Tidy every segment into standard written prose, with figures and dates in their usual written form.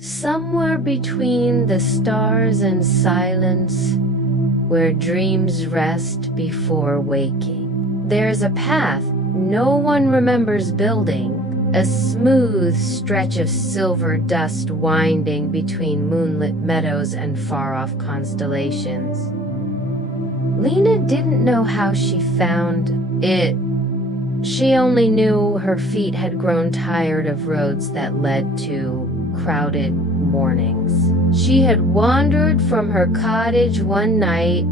somewhere between the stars and silence, where dreams rest before waking. There's a path no one remembers building, a smooth stretch of silver dust winding between moonlit meadows and far-off constellations. Lina didn't know how she found it. She only knew her feet had grown tired of roads that led to crowded mornings. She had wandered from her cottage one night,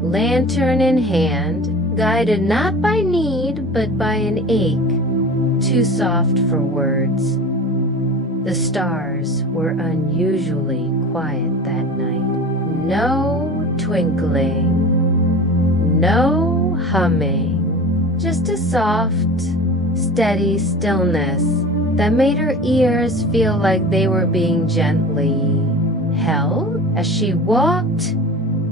lantern in hand, guided not by need but by an ache, too soft for words. The stars were unusually quiet that night. No twinkling, no humming, just a soft, steady stillness that made her ears feel like they were being gently held. As she walked,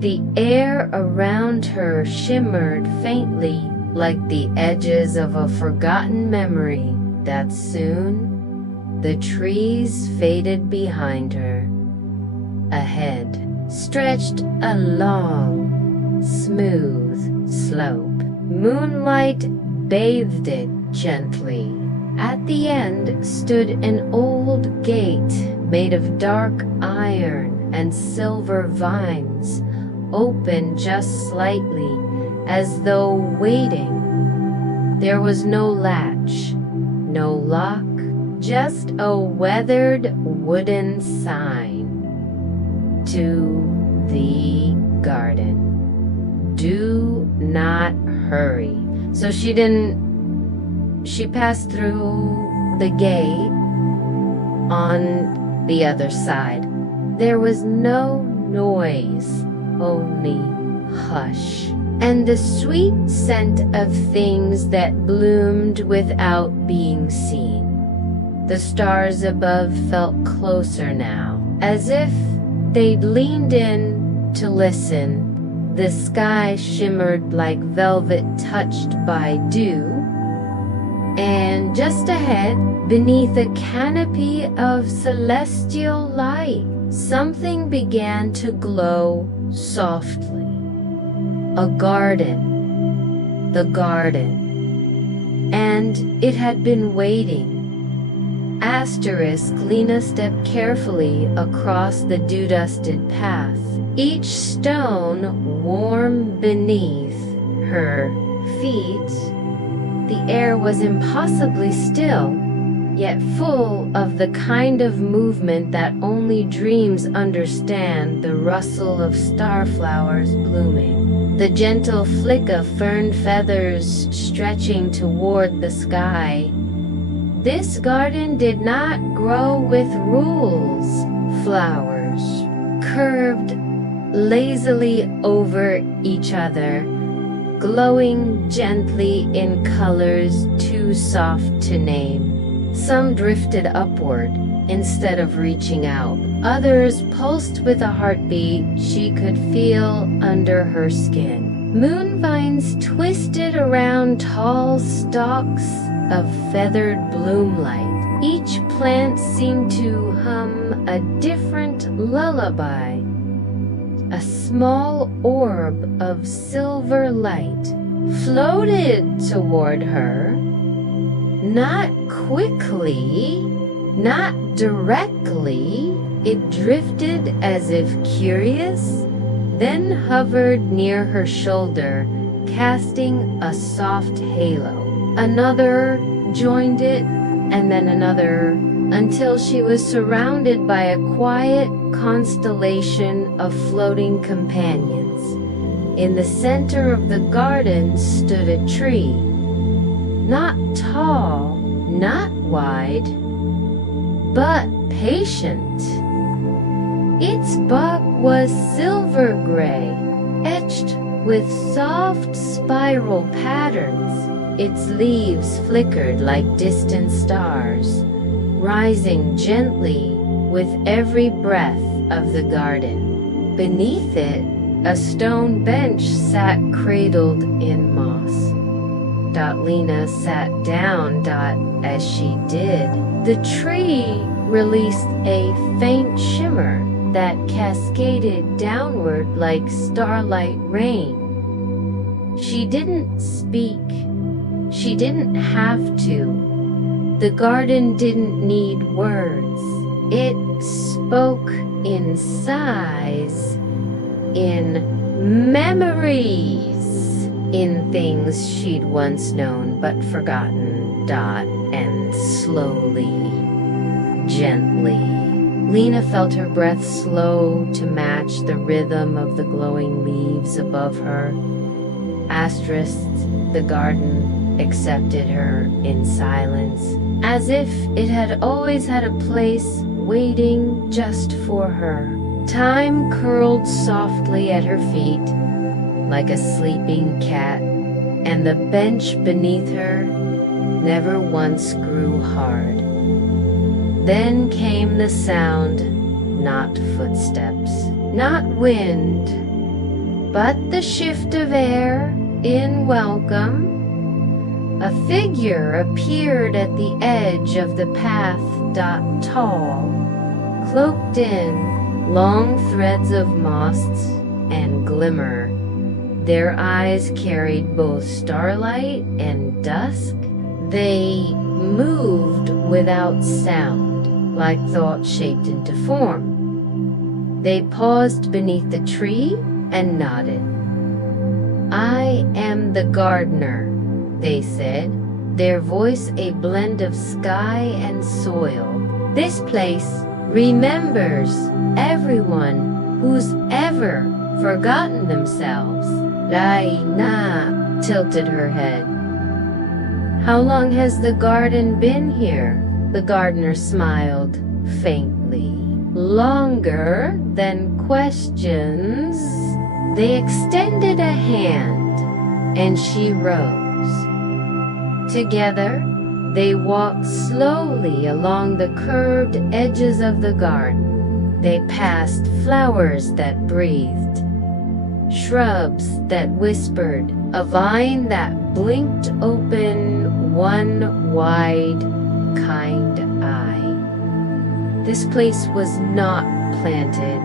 the air around her shimmered faintly like the edges of a forgotten memory that soon the trees faded behind her. Ahead stretched a long, smooth slope. Moonlight bathed it gently. At the end stood an old gate made of dark iron and silver vines, open just slightly, as though waiting. There was no latch, no lock, just a weathered wooden sign. To the garden. Do not hurry. So she passed through the gate on the other side. There was no noise, only hush, and the sweet scent of things that bloomed without being seen. The stars above felt closer now, as if they'd leaned in to listen. The sky shimmered like velvet touched by dew, and just ahead, beneath a canopy of celestial light, something began to glow softly. A garden. The garden. And it had been waiting. Asterisk, Lina stepped carefully across the dew-dusted path, each stone warm beneath her feet. The air was impossibly still, yet full of the kind of movement that only dreams understand, the rustle of starflowers blooming, the gentle flick of fern feathers stretching toward the sky. This garden did not grow with rules. Flowers curved lazily over each other, glowing gently in colors too soft to name. Some drifted upward instead of reaching out. Others pulsed with a heartbeat she could feel under her skin. Moon vines twisted around tall stalks of feathered bloomlight. Each plant seemed to hum a different lullaby. A small orb of silver light floated toward her, not quickly, not directly. It drifted as if curious, then hovered near her shoulder, casting a soft halo. Another joined it, and then another, until she was surrounded by a quiet constellation of floating companions. In the center of the garden stood a tree, not tall, not wide, but patient. Its bark was silver gray, etched with soft spiral patterns. Its leaves flickered like distant stars, rising gently with every breath of the garden. Beneath it, a stone bench sat cradled in moss. Lina sat down. As she did, the tree released a faint shimmer that cascaded downward like starlight rain. She didn't speak. She didn't have to. The garden didn't need words. It spoke in sighs, in memories, in things she'd once known but forgotten. And slowly, gently, Lina felt her breath slow to match the rhythm of the glowing leaves above her. Asterisks, the garden accepted her in silence, as if it had always had a place waiting just for her. Time curled softly at her feet, like a sleeping cat, and the bench beneath her never once grew hard. Then came the sound, not footsteps, not wind, but the shift of air in welcome. A figure appeared at the edge of the path. Tall, cloaked in long threads of moss and glimmer. Their eyes carried both starlight and dusk. They moved without sound, like thought shaped into form. They paused beneath the tree and nodded. "I am the gardener," they said, their voice a blend of sky and soil. "This place remembers everyone who's ever forgotten themselves." Lina tilted her head. "How long has the garden been here?" The gardener smiled faintly. "Longer than questions." They extended a hand, and she rose. Together, they walked slowly along the curved edges of the garden. They passed flowers that breathed, shrubs that whispered, a vine that blinked open one wide, kind eye. This place was not planted,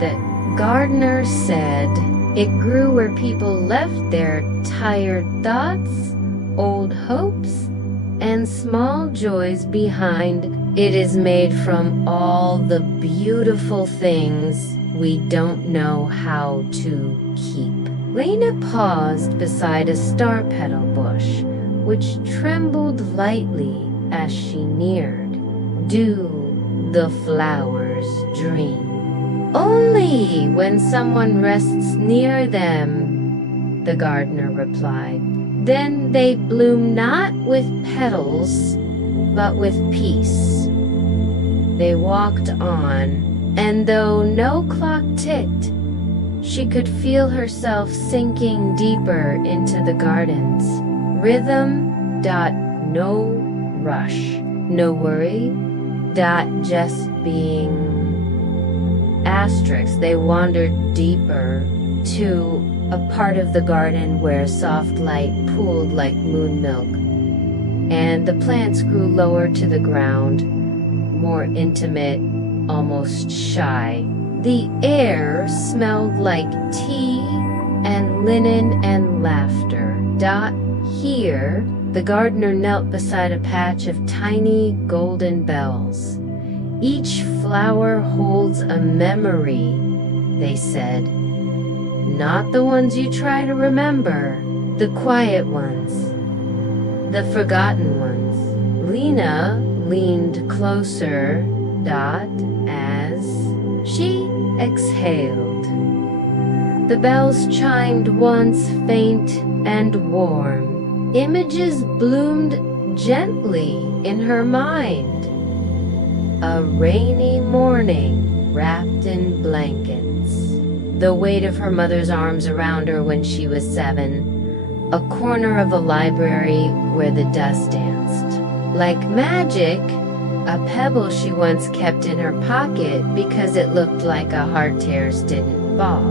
the gardener said. It grew where people left their tired thoughts, old hopes, and small joys behind. It is made from all the beautiful things we don't know how to keep. Lina paused beside a star petal bush, which trembled lightly as she neared. "Do the flowers dream?" "Only when someone rests near them," the gardener replied. "Then they bloom not with petals, but with peace." They walked on, and though no clock ticked, she could feel herself sinking deeper into the garden's rhythm. No rush, no worry. Just being. Asterisks, they wandered deeper to a part of the garden where soft light pooled like moon milk, and the plants grew lower to the ground, more intimate, almost shy. The air smelled like tea and linen and laughter. Here, the gardener knelt beside a patch of tiny golden bells. "Each flower holds a memory," they said. "Not the ones you try to remember, the quiet ones, the forgotten ones." Lina leaned closer, as she exhaled. The bells chimed once, faint and warm. Images bloomed gently in her mind. A rainy morning wrapped in blankets. The weight of her mother's arms around her when she was 7. A corner of a library where the dust danced. Like magic, a pebble she once kept in her pocket because it looked like a heart tears didn't fall.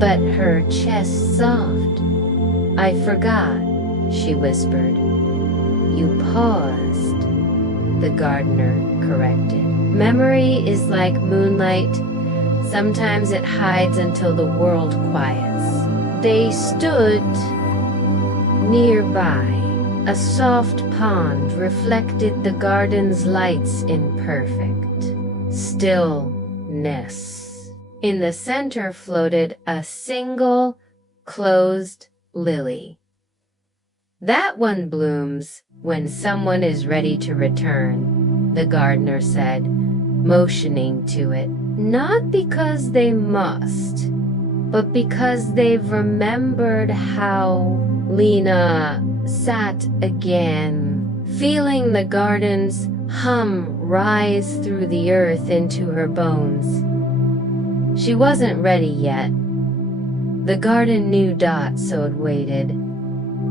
But her chest soft. "I forgot," she whispered. "You paused," the gardener corrected. Memory is like moonlight. Sometimes it hides until the world quiets. They stood nearby. A soft pond reflected the garden's lights in perfect stillness. In the center floated a single closed lily. That one blooms when someone is ready to return, the gardener said, motioning to it. Not because they must, but because they've remembered how. Lina sat again, feeling the garden's hum rise through the earth into her bones. She wasn't ready yet. The garden knew Dot, so it waited.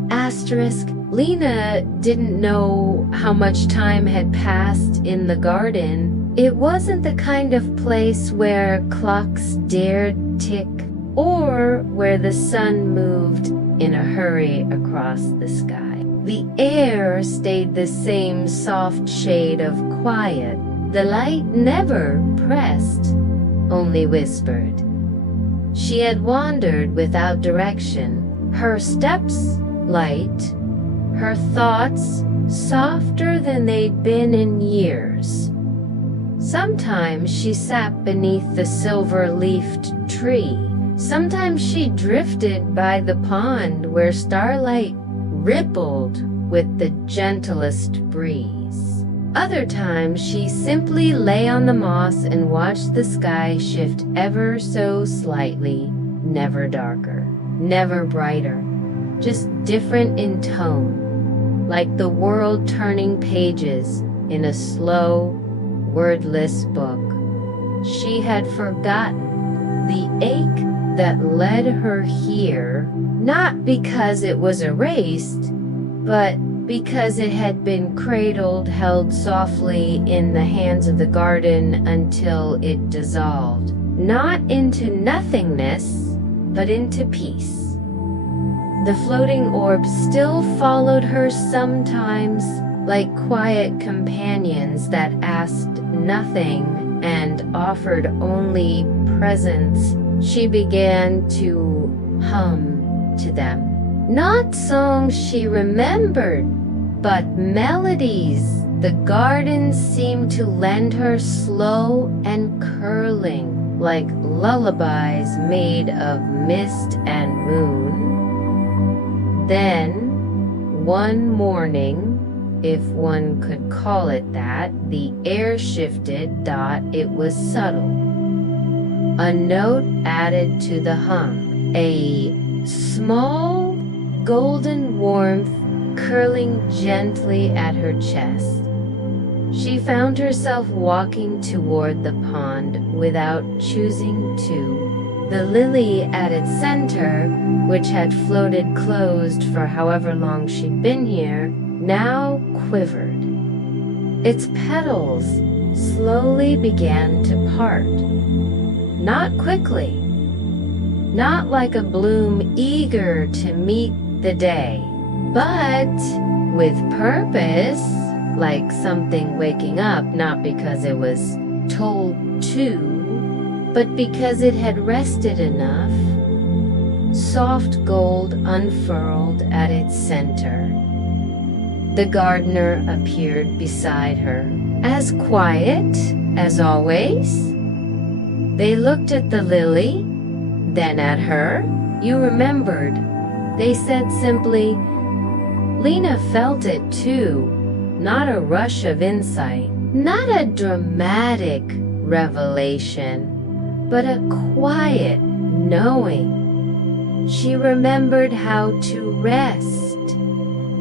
Asterisk, Lina didn't know how much time had passed in the garden. It wasn't the kind of place where clocks dared tick or where the sun moved in a hurry across the sky. The air stayed the same soft shade of quiet. The light never pressed, only whispered. She had wandered without direction, her steps light, her thoughts softer than they'd been in years. Sometimes she sat beneath the silver-leafed tree. Sometimes she drifted by the pond where starlight rippled with the gentlest breeze. Other times she simply lay on the moss and watched the sky shift ever so slightly, never darker, never brighter, just different in tone, like the world turning pages in a slow, wordless book. She had forgotten the ache that led her here, not because it was erased, but because it had been cradled, held softly in the hands of the garden until it dissolved, not into nothingness, but into peace. The floating orbs still followed her sometimes, like quiet companions that asked nothing and offered only presence. She began to hum to them. Not songs she remembered, but melodies the garden seemed to lend her, slow and curling, like lullabies made of mist and moon. Then, one morning, if one could call it that, the air shifted. Dot, it was subtle. A note added to the hum, a small golden warmth curling gently at her chest. She found herself walking toward the pond without choosing to. The lily at its center, which had floated closed for however long she'd been here, now quivered. Its petals slowly began to part. Not quickly, not like a bloom eager to meet the day, but with purpose, like something waking up, not because it was told to, but because it had rested enough. Soft gold unfurled at its center. The gardener appeared beside her, as quiet as always. They looked at the lily, then at her. You remembered. They said simply, Lina felt it too. Not a rush of insight, not a dramatic revelation, but a quiet knowing. She remembered how to rest,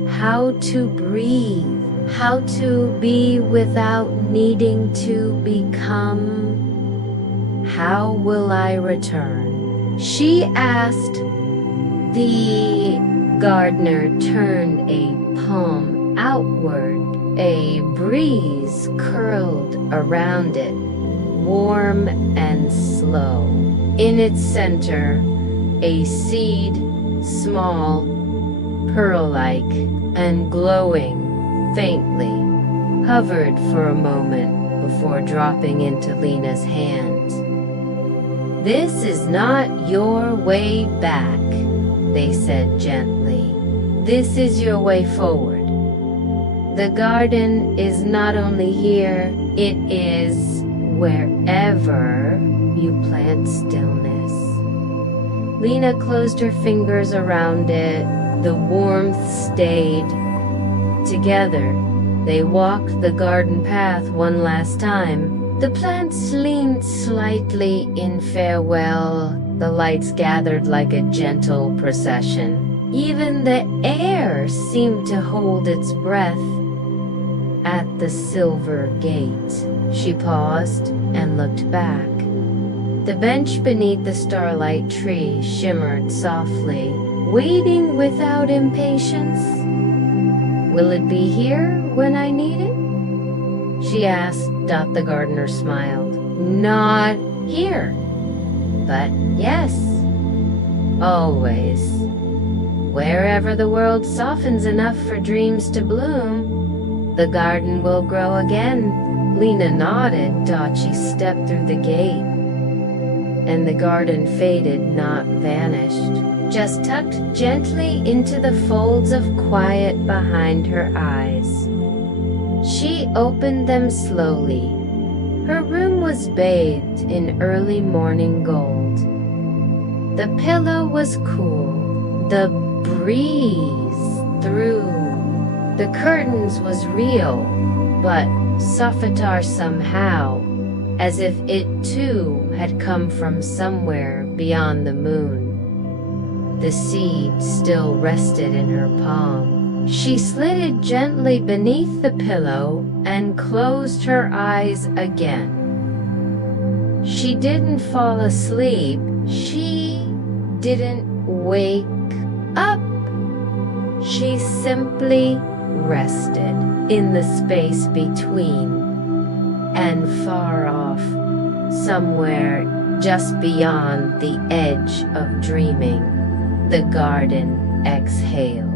how to breathe, how to be without needing to become. How will I return? She asked. The gardener turned a palm outward. A breeze curled around it, warm and slow. In its center, a seed, small, pearl-like, and glowing faintly, hovered for a moment before dropping into Lina's hands. "This is not your way back," they said gently. "This is your way forward. The garden is not only here, it is wherever you plant stillness." Lina closed her fingers around it. The warmth stayed. Together, they walked the garden path one last time. The plants leaned slightly in farewell. The lights gathered like a gentle procession. Even the air seemed to hold its breath. At the silver gate, she paused and looked back. The bench beneath the starlight tree shimmered softly, waiting without impatience. "Will it be here when I need it?" she asked. The gardener smiled. "Not here, but yes, always. Wherever the world softens enough for dreams to bloom, the garden will grow again." Lina nodded. She stepped through the gate, and the garden faded, not vanished, just tucked gently into the folds of quiet behind her eyes. She opened them slowly. Her room was bathed in early morning gold. The pillow was cool. The breeze through the curtains was real, but softer somehow, as if it too had come from somewhere beyond the moon. The seed still rested in her palm. She slid it gently beneath the pillow and closed her eyes again. She didn't fall asleep. She didn't wake up. She simply rested in the space between, and far off, somewhere just beyond the edge of dreaming, the garden exhaled.